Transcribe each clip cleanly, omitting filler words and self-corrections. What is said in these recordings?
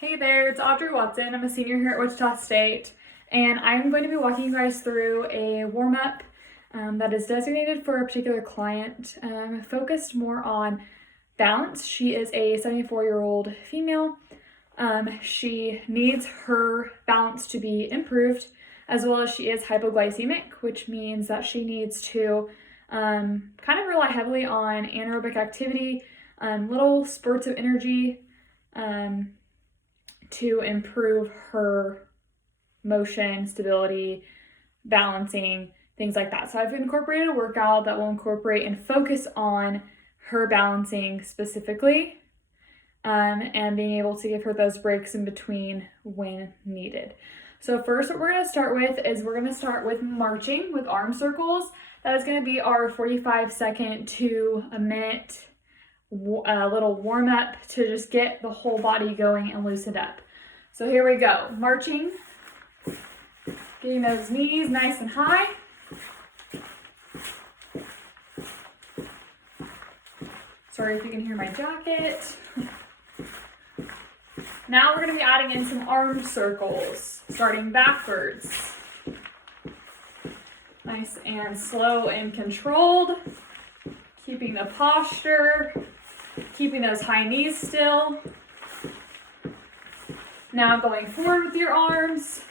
Hey there, it's Audrey Watson. I'm a senior here at Wichita State, and I'm going to be walking you guys through a warm-up that is designated for a particular client, focused more on balance. She is a 74-year-old female. She needs her balance to be improved, as well as she is hypoglycemic, which means that she needs to kind of rely heavily on anaerobic activity, little spurts of energy, to improve her motion, stability, balancing, things like that. So I've incorporated a workout that will incorporate and focus on her balancing specifically, and being able to give her those breaks in between when needed. So first, what we're going to start with is we're going to start with marching with arm circles. That is going to be our 45-second to a minute a little warm up to just get the whole body going and loosened up. So here we go. Marching, getting those knees nice and high. Sorry if you can hear my jacket. Now we're going to be adding in some arm circles, starting backwards. Nice and slow and controlled. Keeping the posture, keeping those high knees still. Now going forward with your arms,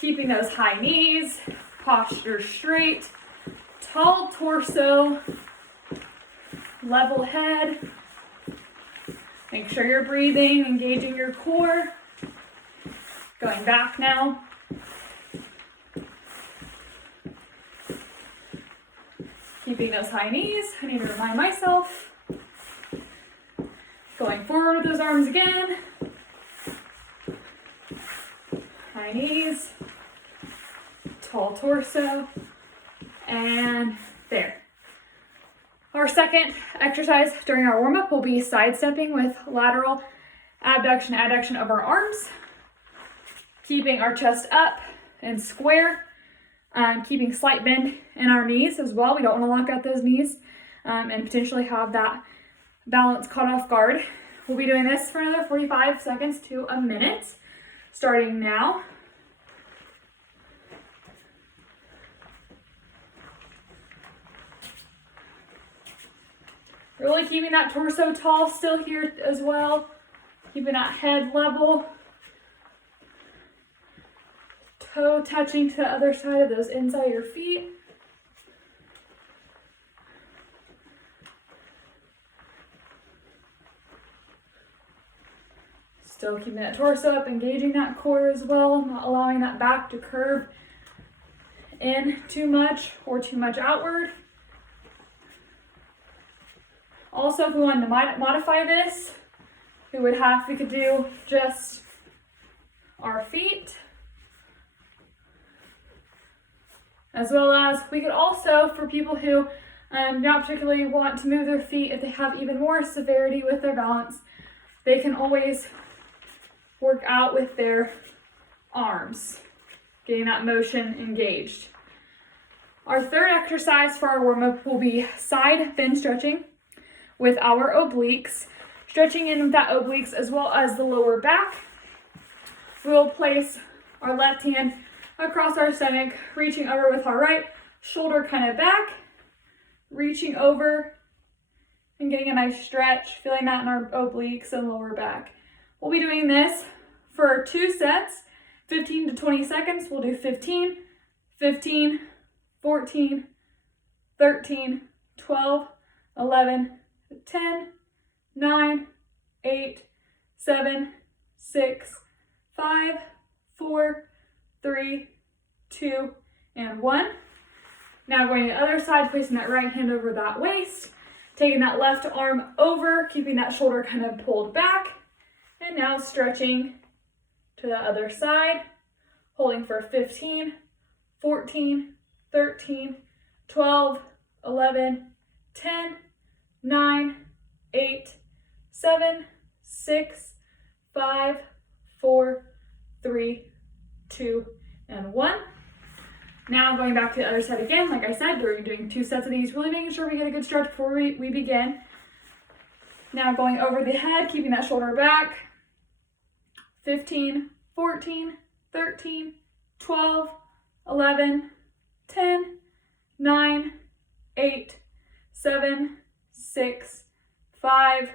keeping those high knees, posture straight, tall torso, level head. Make sure you're breathing, engaging your core. Going back now. Keeping those high knees. I need to remind myself. Going forward with those arms again. High knees. Tall torso. And there. Our second exercise during our warm-up will be sidestepping with lateral abduction, adduction of our arms. Keeping our chest up and square. Keeping slight bend in our knees as well. We don't want to lock out those knees and potentially have that balance caught off guard. We'll be doing this for another 45 seconds to a minute, starting now. Really keeping that torso tall still here as well. Keeping that head level. Toe touching to the other side of those inside of your feet. Still keeping that torso up, engaging that core as well, not allowing that back to curve in too much or too much outward. Also, if we wanted to modify this, we could do just our feet. As well as we could also, for people who not particularly want to move their feet, if they have even more severity with their balance, they can always work out with their arms, getting that motion engaged. Our third exercise for our warm-up will be side bend stretching with our obliques, stretching in with that obliques as well as the lower back. We will place our left hand across our stomach, reaching over with our right shoulder kind of back, reaching over and getting a nice stretch, feeling that in our obliques and lower back. We'll be doing this for 2 sets, 15 to 20 seconds. We'll do 15, 15, 14, 13, 12, 11, 10, 9, 8, 7, 6, 5, 4, 3, 2, and 1. Now going to the other side, placing that right hand over that waist, taking that left arm over, keeping that shoulder kind of pulled back, and now stretching to the other side, holding for 15, 14, 13, 12, 11, 10, 9, 8, 7, 6, 5, 4, 3, 2, and 1. Now going back to the other side again, like I said, we're doing 2 sets of these, really making sure we get a good stretch before we begin. Now going over the head, keeping that shoulder back, 15, 14, 13, 12, 11, 10, 9, 8, 7, 6, 5,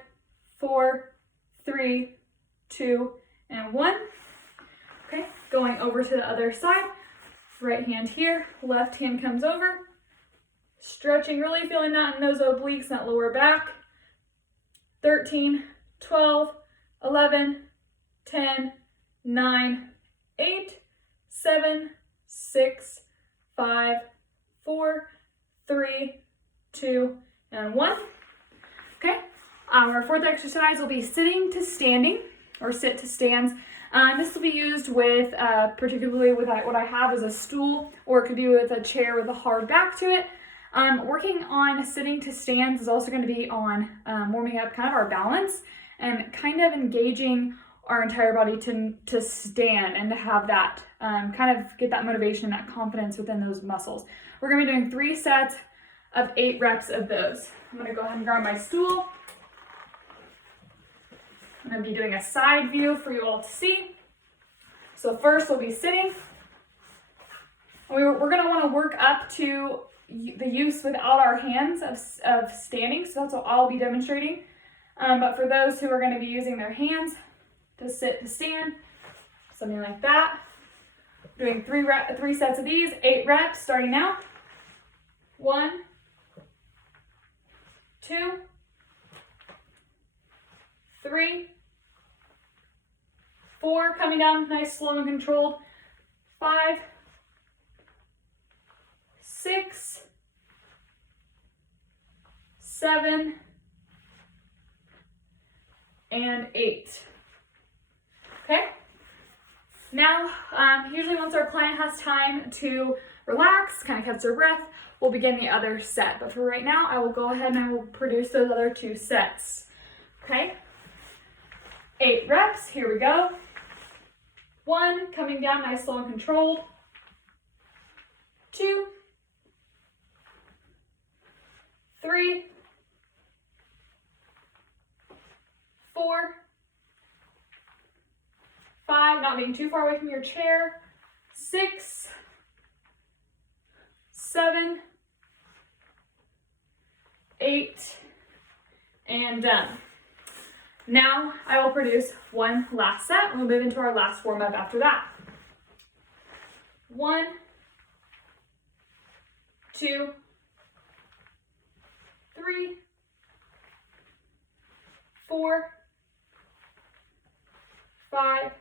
4, 3, 2, and 1. Okay, going over to the other side. Right hand here, left hand comes over. Stretching, really feeling that in those obliques, that lower back. 13, 12, 11, 10, 9, 8, 7, 6, 5, 4, 3, 2, and 1. Okay, our fourth exercise will be sitting to standing, or sit to stands. This will be used with, particularly with what I have is a stool, or it could be with a chair with a hard back to it. Working on sitting to stands is also going to be on warming up kind of our balance and kind of engaging our entire body to stand and to have that, kind of get that motivation and that confidence within those muscles. We're going to be doing 3 sets of 8 reps of those. I'm going to go ahead and grab my stool. I'm going to be doing a side view for you all to see. So first we'll be sitting. We're going to want to work up to the use without our hands of standing. So that's what I'll be demonstrating. But for those who are going to be using their hands to sit to stand, something like that. Doing 3 sets of these, 8 reps starting now. 1, 2, 3, 4, coming down nice, slow and controlled. 5, 6, 7, and 8. Okay? Now, usually once our client has time to relax, kind of catch their breath, we'll begin the other set. But for right now, I will go ahead and I will produce those other 2 sets. Okay? 8 reps, here we go. 1, coming down nice, slow and controlled. 2, 3, 4, 5, not being too far away from your chair. 6, 7, 8, and done. Now I will produce one last set and we'll move into our last warm up after that. 1, 2, 3, 4, 5,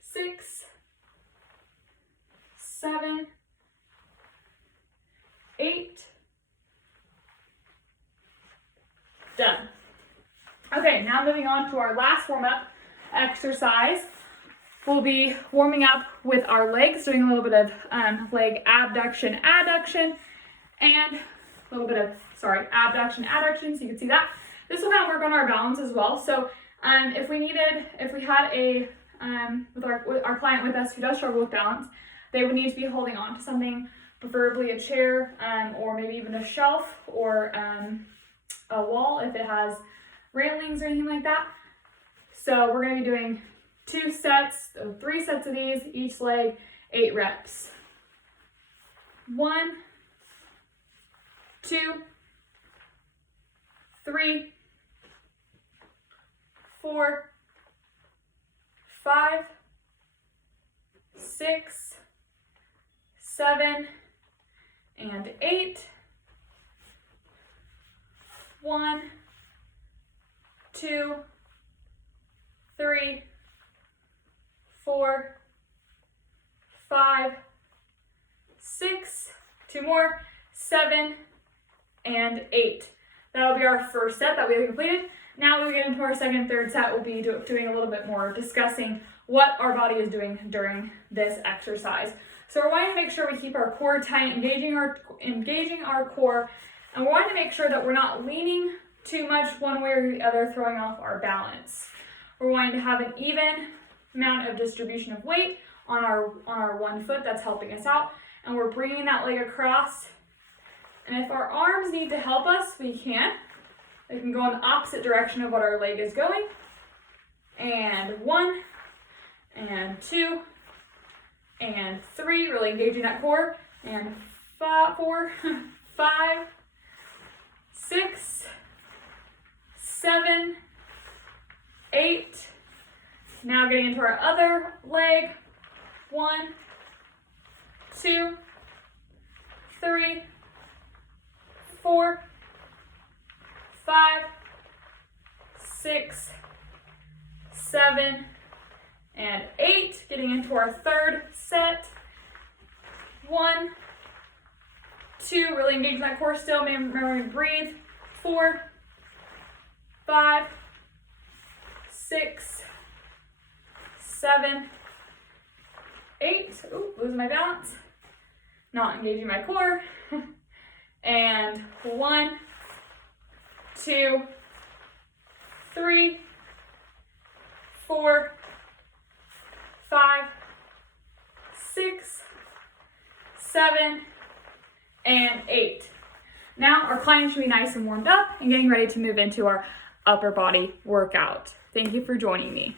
6, 7, 8, done. Okay, now moving on to our last warm-up exercise. We'll be warming up with our legs, doing a little bit of leg abduction, adduction, and a little bit of, abduction, adduction, so you can see that. This will kind of work on our balance as well. So if we had a, with our client with us who does struggle with balance, they would need to be holding on to something, preferably a chair, or maybe even a shelf, or a wall if it has railings or anything like that. So we're going to be doing 3 sets of these, each leg, 8 reps. 1, 2, 3, 4, 5, 6, 7, and 8. 1, 2, 3, 4, 5, 6, 2 more, 7, and 8. That'll be our first set that we have completed. Now when we get into our second and third set, we'll be doing a little bit more discussing what our body is doing during this exercise. So we're wanting to make sure we keep our core tight, engaging our core, and we're wanting to make sure that we're not leaning too much one way or the other, throwing off our balance. We're wanting to have an even amount of distribution of weight on our one foot that's helping us out, and we're bringing that leg across. And if our arms need to help us, we can. They can go in the opposite direction of what our leg is going. and 1, and 2, and 3, really engaging that core, and 4, 5, 6, 7, 8. Now getting into our other leg. 1, 2, 3, 4, 5, 6, 7, and 8. Getting into our third set. 1, 2, really engaging that core still, remembering to breathe. 4, 5, 6, 7, 8. Ooh, losing my balance. Not engaging my core. And 1, 2, 3, 4, 5, 6, 7, and 8. Now our client should be nice and warmed up and getting ready to move into our upper body workout. Thank you for joining me.